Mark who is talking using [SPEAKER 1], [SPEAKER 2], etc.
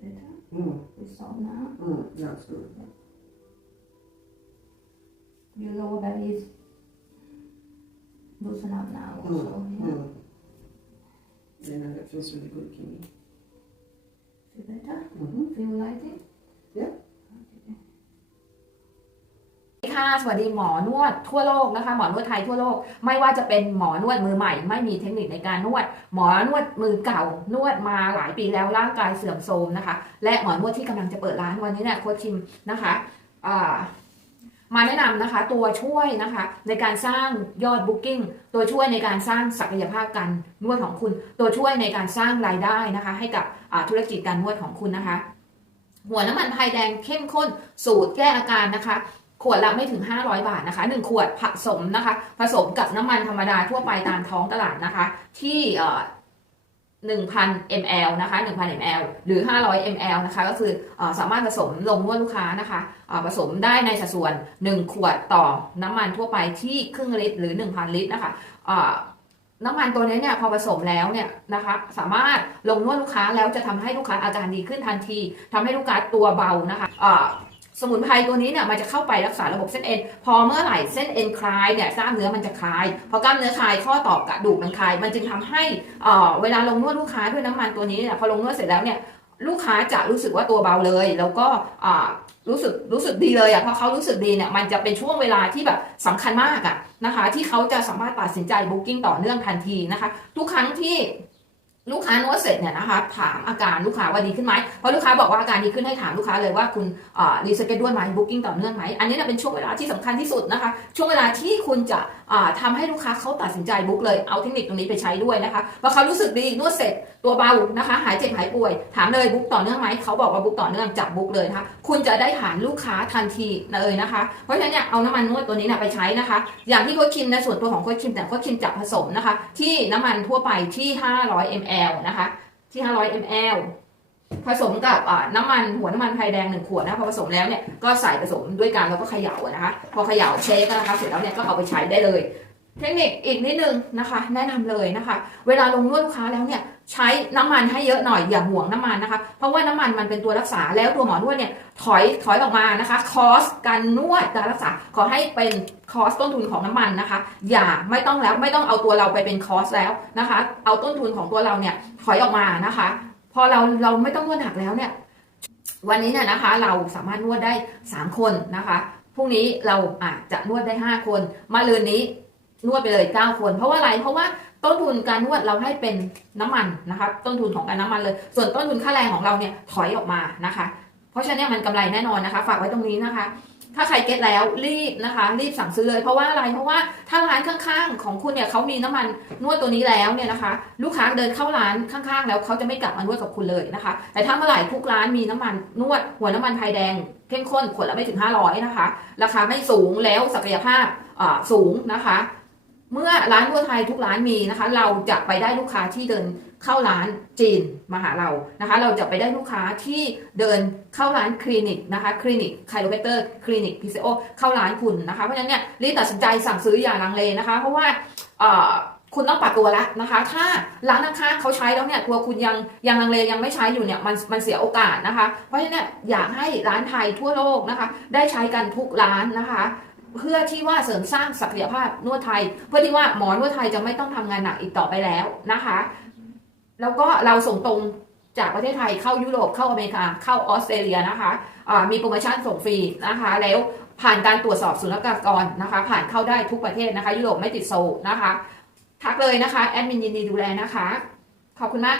[SPEAKER 1] Better.
[SPEAKER 2] Mm,
[SPEAKER 1] We stop now.
[SPEAKER 2] mm, that's good.
[SPEAKER 1] Your lower belly is loosen up now also.
[SPEAKER 2] Mm,
[SPEAKER 1] Yeah.
[SPEAKER 2] mm. Yeah, no, that feels really good, Kimmy.
[SPEAKER 1] Feel better?
[SPEAKER 2] Mm-hmm.
[SPEAKER 1] Feel lighting?
[SPEAKER 2] Yeah.
[SPEAKER 3] ค่ะสวัสดีหมอนวดทั่วโลกนะคะ หมอนวดไทยทั่วโลก ไม่ว่าจะเป็นหมอนวดมือใหม่ ไม่มีเทคนิคในการนวด หมอนวดมือเก่านวดมาหลายปีแล้วร่างกายเสื่อมโทรมนะคะ และหมอนวดที่กำลังจะเปิดร้านวันนี้เนี่ยโค้ชคิมนะคะอ่า มาแนะนำนะคะตัวช่วยนะคะในการสร้างยอดบุ๊กิ้งตัวช่วยในการสร้างศักยภาพการนวดของคุณ ตัวช่วยในการสร้างรายได้นะคะ ให้กับธุรกิจการนวดของคุณนะคะ หัวน้ำมันไพรแดงเข้มข้นสูตรแก้อาการนะคะขวดละไม่ถึง 500 บาทนะคะ 1 ขวดผสมนะคะ ผสมกับน้ำมันธรรมดาทั่วไปตามท้องตลาดนะคะ ที่ 1,000 ml นะคะ 1,000 ml หรือ 500 ml นะคะ ก็คืออสามารถผสมลงนวดลูกค้านะคะผสมได้ในสัดส่วน 1 ขวดต่อน้ำมันทั่วไปที่ครึ่งลิตรหรือ 1,000 ลิตรนะคะน้ำมันตัวนี้เนี่ยพอผสมแล้วเนี่ยนะคะสามารถลงนวดลูกค้าแล้วจะทำให้ลูกค้าอาการดีขึ้นทันทีทำให้ลูกค้าตัวเบานะคะ สมุนไพรตัวนี้เนี่ยมันจะเข้าไปรักษาระบบเส้นเอ็น พอเมื่อไหร่เส้นเอ็นคลายเนี่ยกล้ามเนื้อมันจะคลาย พอกล้ามเนื้อคลายข้อต่อกระดูกมันคลาย มันจึงทำให้เออเวลาลงนวดลูกค้าด้วยน้ำมันตัวนี้เนี่ยพอลงนวดเสร็จแล้วเนี่ยลูกค้าจะรู้สึกว่าตัวเบาเลย แล้วก็อ่ารู้สึกรู้สึกดีเลยอะพอเขารู้สึกดีเนี่ยมันจะเป็นช่วงเวลาที่แบบสำคัญมากอะนะคะ ที่เขาจะสามารถตัดสินใจบุ๊กิ้งต่อเนื่องทันทีนะคะ ทุกครั้งที่ ลูกค้านวดเสร็จเนี่ยนะคะถามอาการลูกค้าว่าดีขึ้นไหมเพอลูกค้าบอกว่าอาการดีขึ้นให้ถามลูกค้าเลยว่าคุณรีสเกจด้วยไหมบุ๊กิ้งต่อเนื่องไหมอันนี้นะเป็นช่วงเวลาที่สำคัญที่สุดนะคะ ช่วงเวลาที่คุณจะทำาให้ลูกค้าเขาตัดสินใจบุ๊กเลยเอาเทคนิคตรงนี้ไปใช้ด้วยนะคะพอเขารู้สึกดีนวดเสร็จตัวเบานะคะ หายเจ็บหายป่วย ถามเลยบุ๊กต่อเนื่องไหมเขาบอกว่าบุ๊กต่อเนื่องจับบุ๊กเลยนะคะคุณจะได้ฐานลูกค้าทันทีเลยนะคะ เพราะฉะนั้นเนี่ยเอาน้ำมันนวดตัวนี้นะไปใช้นะคะ อย่างที่โค้ชคิมในส่วนตัวของโค้ชคิมแต่โค้ชคิมจะผสมนะคะ ที่น้ำมันทั่วไปที่ 500 ml นะคะ ที่ 500 ml ผสมกับน้ำมันหัวน้ำมันไผ่แดงหนึ่งขวดนะพอผสมแล้วเนี่ยก็ใส่ผสมด้วยกันแล้วก็เขย่านะคะ พอเขย่าเชคนะคะเสร็จแล้วเนี่ยก็เอาไปใช้ได้เลย เทคนิคอีกนิดนึงนะคะ แนะนำเลยนะคะ เวลาลงนวดลูกค้าแล้วเนี่ย ใช้น้ำมันให้เยอะหน่อยอย่าห่วงน้ำมันนะคะ เพราะว่าน้ำมันมันเป็นตัวรักษาแล้วตัวหมอนวดเนี่ยถอยถอยออกมานะคะคอสการนวดการรักษาขอให้เป็นคอสต้นทุนของน้ำมันนะคะ อย่าไม่ต้องแล้วไม่ต้องเอาตัวเราไปเป็นคอสแล้วนะคะ เอาต้นทุนของตัวเราเนี่ยถอยออกมานะคะ พอเราเราไม่ต้องนวดหนักแล้วเนี่ยวันนี้เนี่ยนะคะ เราสามารถนวดได้ 3 คนนะคะพรุ่งนี้เราอาจจะนวดได้ 5 คน มาลืนนี้นวดไปเลย 9 คน เพราะว่าอะไรเพราะว่า ต้นทุนการนวดเราให้เป็นน้ำมันนะคะ ต้นทุนของการน้ำมันเลย ส่วนต้นทุนค่าแรงของเราเนี่ยถอยออกมานะคะ เพราะฉะนั้นมันกำไรแน่นอนนะคะ ฝากไว้ตรงนี้นะคะ ถ้าใครเก็ตแล้วรีบนะคะ รีบสั่งซื้อเลย เพราะว่าอะไรเพราะว่าถ้าร้านข้างๆ ของคุณเนี่ยเขามีน้ำมันนวดตัวนี้แล้วเนี่ยนะคะ ลูกค้าเดินเข้าร้านข้างๆ แล้วเขาจะไม่กลับมานวดกับคุณเลยนะคะ แต่ถ้าเมื่อไหร่ทุกร้านมีน้ำมันนวดหัวน้ำมันไทยแดงเข้มข้นขวดละไม่ถึง 500นะคะราคาไม่สูงแล้วศักยภาพอ่าสูงนะคะ เมื่อร้านนวไทยทุกร้านมีนะคะ เราจะไปได้ลูกค้าที่เดินเข้าร้านจีนมาหาเรานะคะ เราจะไปได้ลูกค้าที่เดินเข้าร้านคลินิกนะคะคลินิกไคลโรเบเตอร์คลินิกพีซีโอเข้าร้านคุณนะคะเพราะฉะนั้นเนี่ยรีบตัดสินใจสั่งซื้ออย่าลังเลนะคะ เพราะว่าคุณต้องปรับตัวแล้วนะคะ ถ้าร้านข้างๆเขาใช้แล้วเนี่ยตัวคุณยังยังลังเลยังไม่ใช้อยู่เนี่ยมันมันเสียโอกาสนะคะ เพราะฉะนั้นเนี่ยอยากให้ร้านไทยทั่วโลกนะคะ ได้ใช้กันทุกร้านนะคะ เพื่อที่ว่าเสริมสร้างศักยภาพนวดไทย เพื่อที่ว่าหมอนวดไทยจะไม่ต้องทำงานหนักอีกต่อไปแล้วนะคะ แล้วก็เราส่งตรงจากประเทศไทยเข้ายุโรปเข้าอเมริกาเข้าออสเตรเลียนะคะอ่ามีโปรโมชั่นส่งฟรีนะคะ แล้วผ่านการตรวจสอบศุลกากรนะคะ ผ่านเข้าได้ทุกประเทศนะคะ ยุโรปไม่ติดโซนะคะ ทักเลยนะคะ แอดมินยินดีดูแลนะคะ ขอบคุณมาก